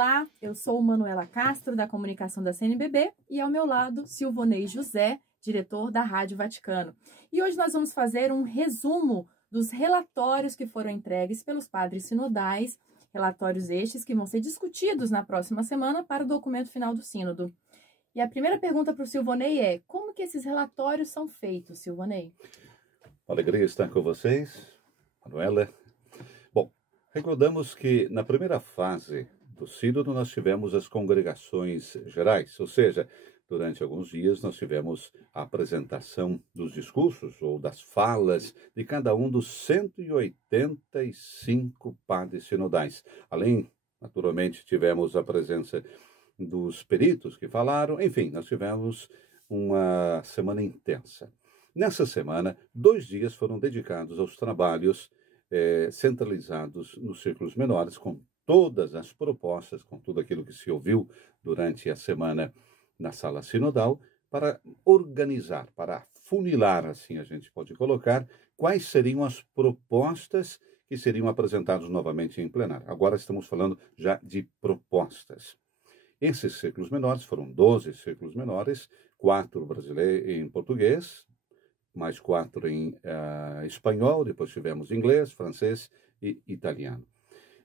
Olá, eu sou Manuela Castro, da comunicação da CNBB, e ao meu lado, Silvonei José, diretor da Rádio Vaticano. E hoje nós vamos fazer um resumo dos relatórios que foram entregues pelos padres sinodais, relatórios estes que vão ser discutidos na próxima semana para o documento final do sínodo. E a primeira pergunta para o Silvonei é: como que esses relatórios são feitos, Silvonei? Alegria estar com vocês, Manuela. Bom, recordamos que na primeira fase do sínodo nós tivemos as congregações gerais, ou seja, durante alguns dias nós tivemos a apresentação dos discursos ou das falas de cada um dos 185 padres sinodais. Além, naturalmente, tivemos a presença dos peritos que falaram, enfim, nós tivemos uma semana intensa. Nessa semana, 2 dias foram dedicados aos trabalhos centralizados nos círculos menores, com todas as propostas, com tudo aquilo que se ouviu durante a semana na sala sinodal, para organizar, para funilar, assim a gente pode colocar, quais seriam as propostas que seriam apresentadas novamente em plenário. Agora estamos falando já de propostas. Esses círculos menores foram 12 círculos menores, 4 brasileiros em português, mais 4 em espanhol, depois tivemos inglês, francês e italiano.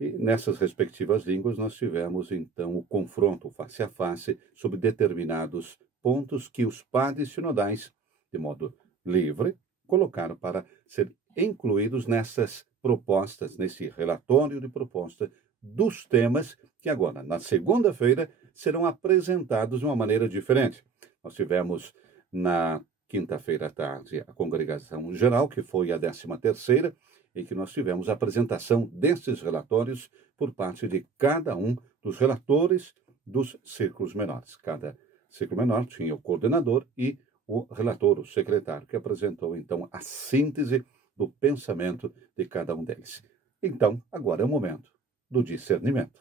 E nessas respectivas línguas nós tivemos, então, o confronto face a face sobre determinados pontos que os padres sinodais, de modo livre, colocaram para ser incluídos nessas propostas, nesse relatório de proposta dos temas que agora, na segunda-feira, serão apresentados de uma maneira diferente. Nós tivemos na quinta-feira à tarde a congregação geral, que foi a 13ª, em que nós tivemos a apresentação desses relatórios por parte de cada um dos relatores dos círculos menores. Cada círculo menor tinha o coordenador e o relator, o secretário, que apresentou, então, a síntese do pensamento de cada um deles. Então, agora é o momento do discernimento.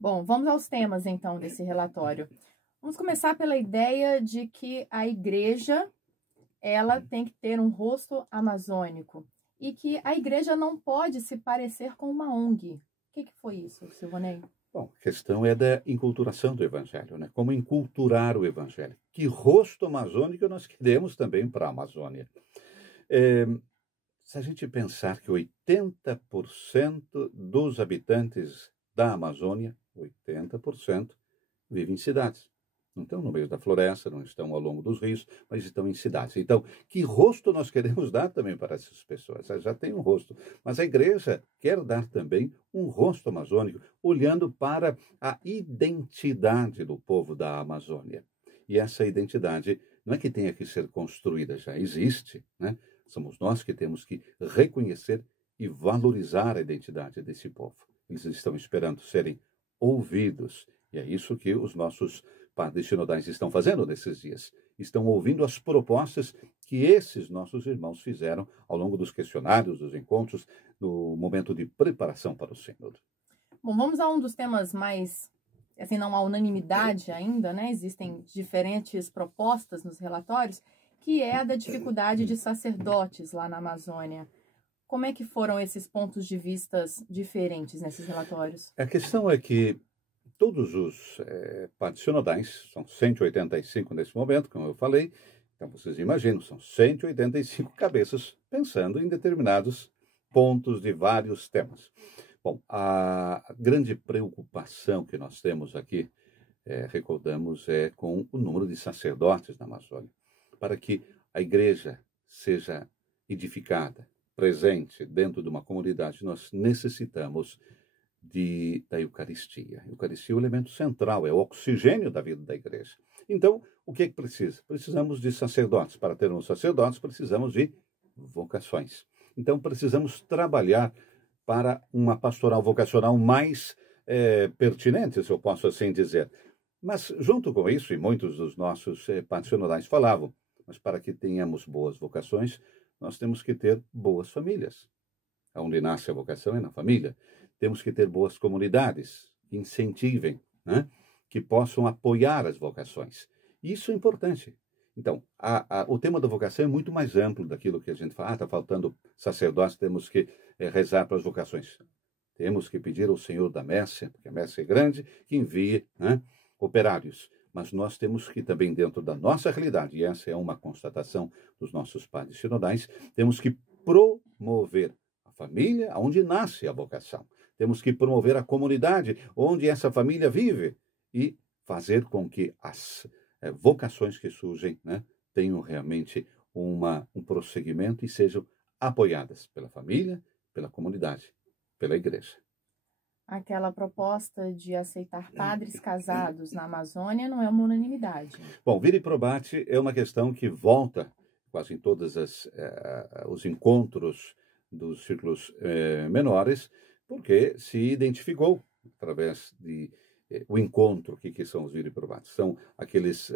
Bom, vamos aos temas, então, desse relatório. Vamos começar pela ideia de que a igreja, ela tem que ter um rosto amazônico e que a igreja não pode se parecer com uma ONG. O que foi isso, Silvonei? Bom, a questão é da enculturação do evangelho, né? Como enculturar o evangelho. Que rosto amazônico nós queremos também para a Amazônia? Se a gente pensar que 80% dos habitantes da Amazônia, 80%, vivem em cidades. Não estão no meio da floresta, não estão ao longo dos rios, mas estão em cidades. Então, que rosto nós queremos dar também para essas pessoas? Já tem um rosto, mas a igreja quer dar também um rosto amazônico, olhando para a identidade do povo da Amazônia. E essa identidade não é que tenha que ser construída, já existe, né? Somos nós que temos que reconhecer e valorizar a identidade desse povo. Eles estão esperando serem ouvidos, e é isso que os nossos padres sinodais estão fazendo nesses dias. Estão ouvindo as propostas que esses nossos irmãos fizeram ao longo dos questionários, dos encontros, no momento de preparação para o sínodo. Bom, vamos a um dos temas mais, assim, não há unanimidade ainda, né? Existem diferentes propostas nos relatórios, que é a da dificuldade de sacerdotes lá na Amazônia. Como é que foram esses pontos de vistas diferentes nesses relatórios? A questão é que todos os padres sinodais, são 185 nesse momento, como eu falei, então vocês imaginam, são 185 cabeças pensando em determinados pontos de vários temas. Bom, a grande preocupação que nós temos aqui, recordamos, é com o número de sacerdotes na Amazônia. Para que a igreja seja edificada, presente dentro de uma comunidade, nós necessitamos da Eucaristia. A Eucaristia é o elemento central, é o oxigênio da vida da igreja. Então, o que é que precisa? Precisamos de sacerdotes. Para termos sacerdotes, precisamos de vocações. Então, precisamos trabalhar para uma pastoral vocacional mais pertinente, se eu posso assim dizer. Mas, junto com isso, e muitos dos nossos padres sinodais falavam, mas para que tenhamos boas vocações, nós temos que ter boas famílias. Onde nasce a vocação é na família. Temos que ter boas comunidades que incentivem, né? Que possam apoiar as vocações. Isso é importante. Então, o tema da vocação é muito mais amplo daquilo que a gente fala. Está faltando sacerdotes, temos que rezar para as vocações. Temos que pedir ao Senhor da Messe, porque a Messe é grande, que envie, né, operários. Mas nós temos que também, dentro da nossa realidade, e essa é uma constatação dos nossos padres sinodais, temos que promover a família onde nasce a vocação. Temos que promover a comunidade onde essa família vive e fazer com que as vocações que surgem, né, tenham realmente um prosseguimento e sejam apoiadas pela família, pela comunidade, pela igreja. Aquela proposta de aceitar padres casados na Amazônia não é uma unanimidade. Bom, vira e probate é uma questão que volta quase em todos os encontros dos círculos menores, porque se identificou através de o encontro. O que são os vira e probates? São aqueles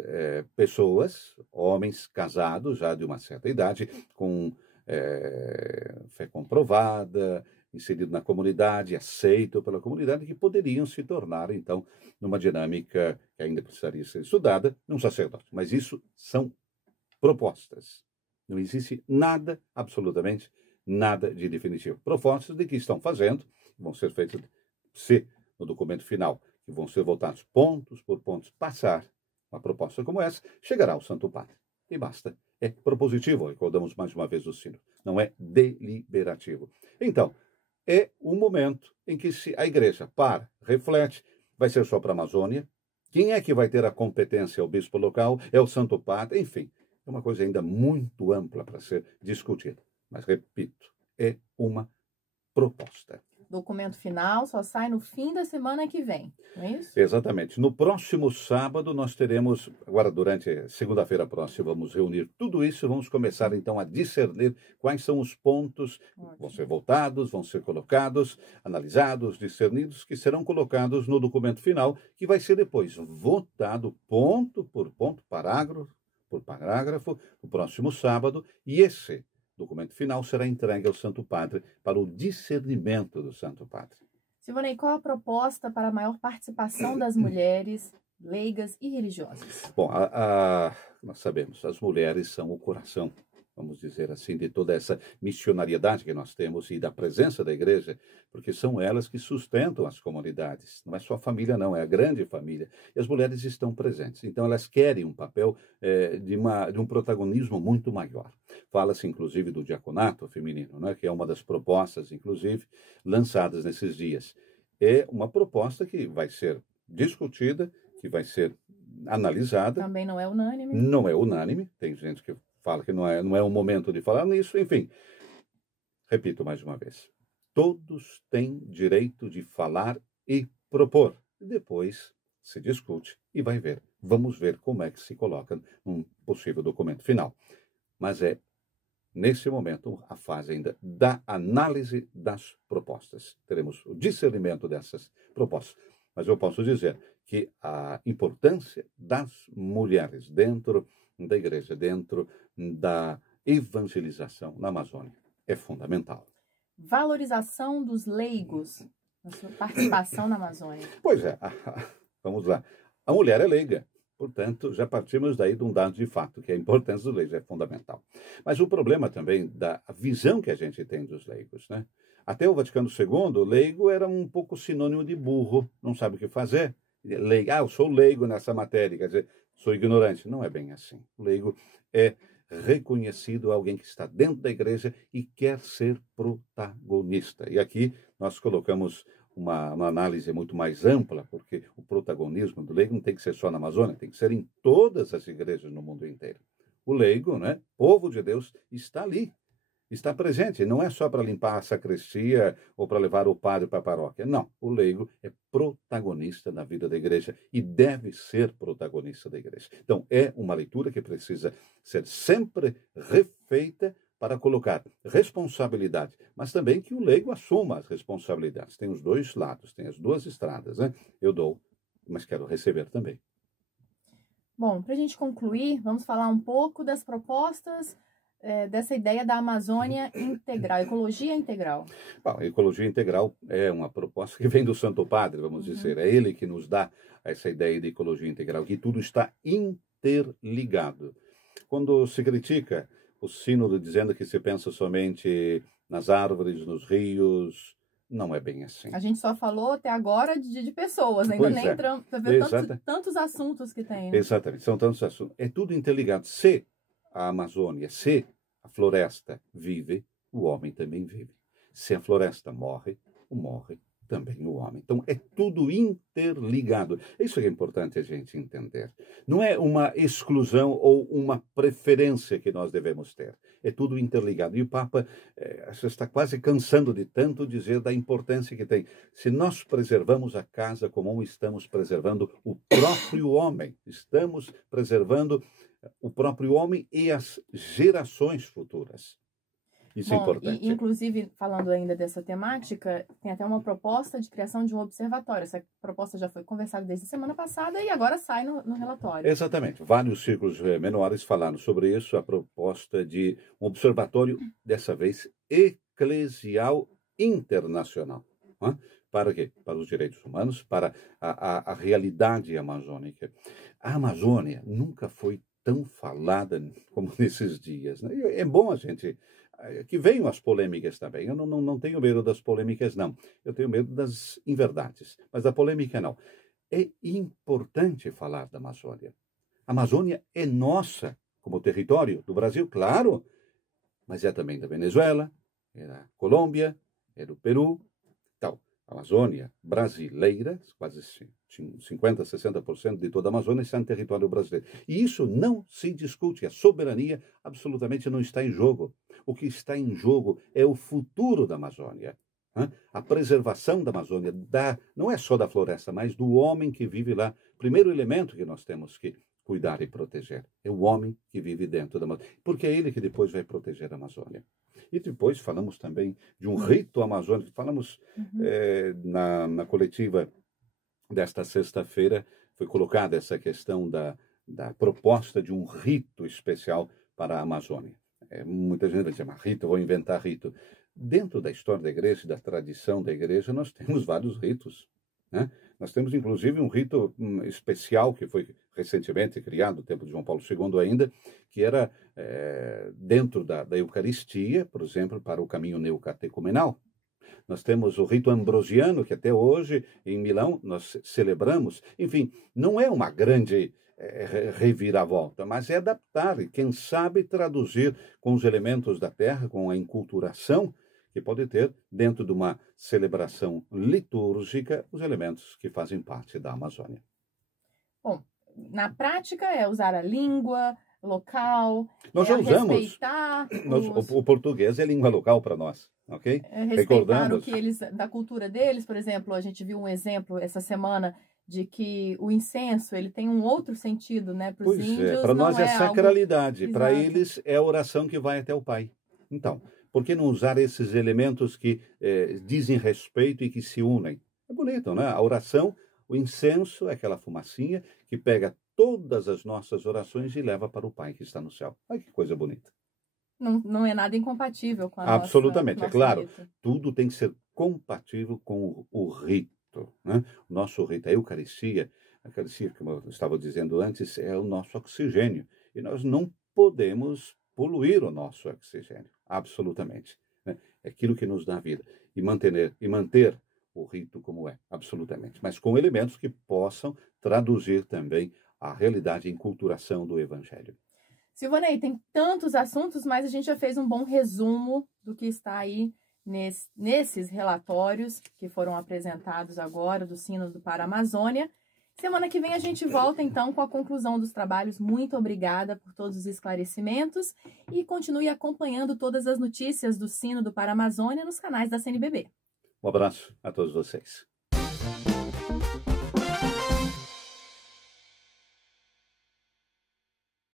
pessoas, homens casados já de uma certa idade, com fé comprovada, inserido na comunidade, aceito pela comunidade, que poderiam se tornar, então, numa dinâmica que ainda precisaria ser estudada, um sacerdote. Mas isso são propostas. Não existe nada, absolutamente nada de definitivo. Propostas de que estão fazendo, vão ser feitas, se no documento final, que vão ser votados pontos por pontos, passar uma proposta como essa, chegará ao Santo Padre. E basta. É propositivo, recordamos mais uma vez o sino. Não é deliberativo. Então, é um momento em que a igreja para, reflete, vai ser só para a Amazônia. Quem é que vai ter a competência? É o bispo local? É o Santo Padre? Enfim, é uma coisa ainda muito ampla para ser discutida. Mas, repito, é uma proposta. Documento final só sai no fim da semana que vem, não é isso? Exatamente. No próximo sábado nós teremos, agora durante segunda-feira próxima, vamos reunir tudo isso e vamos começar então a discernir quais são os pontos que vão ser votados, vão ser colocados, analisados, discernidos, que serão colocados no documento final, que vai ser depois votado ponto por ponto, parágrafo por parágrafo, no próximo sábado, e esse documento final será entregue ao Santo Padre para o discernimento do Santo Padre. Silvonei, qual a proposta para a maior participação das mulheres leigas e religiosas? Bom, nós sabemos, as mulheres são o coração, vamos dizer assim, de toda essa missionariedade que nós temos e da presença da igreja, porque são elas que sustentam as comunidades. Não é só a família, não, é a grande família. E as mulheres estão presentes. Então, elas querem um papel de um protagonismo muito maior. Fala-se, inclusive, do diaconato feminino, né, que é uma das propostas, inclusive, lançadas nesses dias. É uma proposta que vai ser discutida, que vai ser analisada. Também não é unânime. Não é unânime. Tem gente que fala que não é o momento de falar nisso. Enfim, repito mais uma vez. Todos têm direito de falar e propor. E depois se discute e vai ver. Vamos ver como é que se coloca um possível documento final. Mas nesse momento, a fase ainda da análise das propostas. Teremos o discernimento dessas propostas. Mas eu posso dizer que a importância das mulheres dentro da igreja, dentro da evangelização na Amazônia, é fundamental. Valorização dos leigos, na sua participação na Amazônia. Pois é, vamos lá. A mulher é leiga. Portanto, já partimos daí de um dado de fato, que a importância dos leigos é fundamental. Mas o problema também da visão que a gente tem dos leigos, né? Até o Vaticano II, o leigo era um pouco sinônimo de burro, não sabe o que fazer. Leigo, eu sou leigo nessa matéria, quer dizer, sou ignorante. Não é bem assim. O leigo é reconhecido alguém que está dentro da igreja e quer ser protagonista. E aqui nós colocamos uma análise muito mais ampla, porque o protagonismo do leigo não tem que ser só na Amazônia, tem que ser em todas as igrejas no mundo inteiro. O leigo, né, povo de Deus, está ali, está presente. Não é só para limpar a sacristia ou para levar o padre para a paróquia. Não, o leigo é protagonista na vida da igreja e deve ser protagonista da igreja. Então, é uma leitura que precisa ser sempre refeita para colocar responsabilidade, mas também que o leigo assuma as responsabilidades. Tem os dois lados, tem as duas estradas, né? Eu dou, mas quero receber também. Bom, para a gente concluir, vamos falar um pouco das propostas dessa ideia da Amazônia integral, ecologia integral. Bom, a ecologia integral é uma proposta que vem do Santo Padre, vamos dizer. É ele que nos dá essa ideia de ecologia integral, que tudo está interligado. Quando se critica o sínodo dizendo que se pensa somente nas árvores, nos rios, não é bem assim. A gente só falou até agora de pessoas, ainda Pois nem é. entramos para ver tantos assuntos que tem. Né? Exatamente, são tantos assuntos. É tudo interligado. Se a Amazônia, se a floresta vive, o homem também vive. Se a floresta morre também o homem. Então, é tudo interligado. Isso é importante a gente entender. Não é uma exclusão ou uma preferência que nós devemos ter. É tudo interligado. E o Papa está quase cansando de tanto dizer da importância que tem. Se nós preservamos a casa comum, estamos preservando o próprio homem. Estamos preservando o próprio homem e as gerações futuras. Isso é importante. E, inclusive, falando ainda dessa temática, tem até uma proposta de criação de um observatório. Essa proposta já foi conversada desde a semana passada e agora sai no relatório. Exatamente. Vários círculos menores falaram sobre isso, a proposta de um observatório, dessa vez, eclesial internacional. Né? Para quê? Para os direitos humanos, para a realidade amazônica. A Amazônia nunca foi tão falada como nesses dias. Né? É bom a gente... que venham as polêmicas também. Eu não tenho medo das polêmicas, não. Eu tenho medo das inverdades. Mas da polêmica, não. É importante falar da Amazônia. A Amazônia é nossa, como território do Brasil, claro, mas é também da Venezuela, é da Colômbia, é do Peru. Então, a Amazônia brasileira, quase 50%, 60% de toda a Amazônia está em território brasileiro. E isso não se discute. A soberania absolutamente não está em jogo. O que está em jogo é o futuro da Amazônia. A preservação da Amazônia, não é só da floresta, mas do homem que vive lá. Primeiro elemento que nós temos que cuidar e proteger é o homem que vive dentro da Amazônia. Porque é ele que depois vai proteger a Amazônia. E depois falamos também de um rito amazônico. Falamos na coletiva desta sexta-feira, foi colocada essa questão da proposta de um rito especial para a Amazônia. Muita gente vai dizer, mas rito, vou inventar rito. Dentro da história da igreja, da tradição da igreja, nós temos vários ritos. Né? Nós temos, inclusive, um rito especial que foi recentemente criado, no tempo de João Paulo II ainda, que era dentro da Eucaristia, por exemplo, para o caminho neocatecumenal. Nós temos o rito ambrosiano, que até hoje, em Milão, nós celebramos. Enfim, não é uma grande reviravolta, mas é adaptar e, quem sabe, traduzir com os elementos da terra, com a enculturação que pode ter dentro de uma celebração litúrgica, os elementos que fazem parte da Amazônia. Bom, na prática é usar a língua local, nós já usamos. Respeitar o português é língua local para nós, ok? Respeitar o que eles, da cultura deles, por exemplo, a gente viu um exemplo essa semana de que o incenso, ele tem um outro sentido, né, para os índios. Para nós é sacralidade, algo... para eles é a oração que vai até o Pai. Então, por que não usar esses elementos que dizem respeito e que se unem? É bonito, né? A oração, o incenso é aquela fumacinha que pega todas as nossas orações e leva para o Pai que está no céu. Olha que coisa bonita. Não é nada incompatível com a absolutamente, nossa é claro. rito. Tudo tem que ser compatível com o rito. Né? O nosso rito, a Eucaristia, como eu estava dizendo antes, é o nosso oxigênio. E nós não podemos poluir o nosso oxigênio, absolutamente. Né? É aquilo que nos dá vida. E manter o rito como é, absolutamente. Mas com elementos que possam traduzir também a realidade e enculturação do Evangelho. Silvanei, tem tantos assuntos, mas a gente já fez um bom resumo do que está aí nesses relatórios que foram apresentados agora do Sínodo para a Amazônia. Semana que vem a gente volta, então, com a conclusão dos trabalhos. Muito obrigada por todos os esclarecimentos e continue acompanhando todas as notícias do Sínodo para a Amazônia nos canais da CNBB. Um abraço a todos vocês.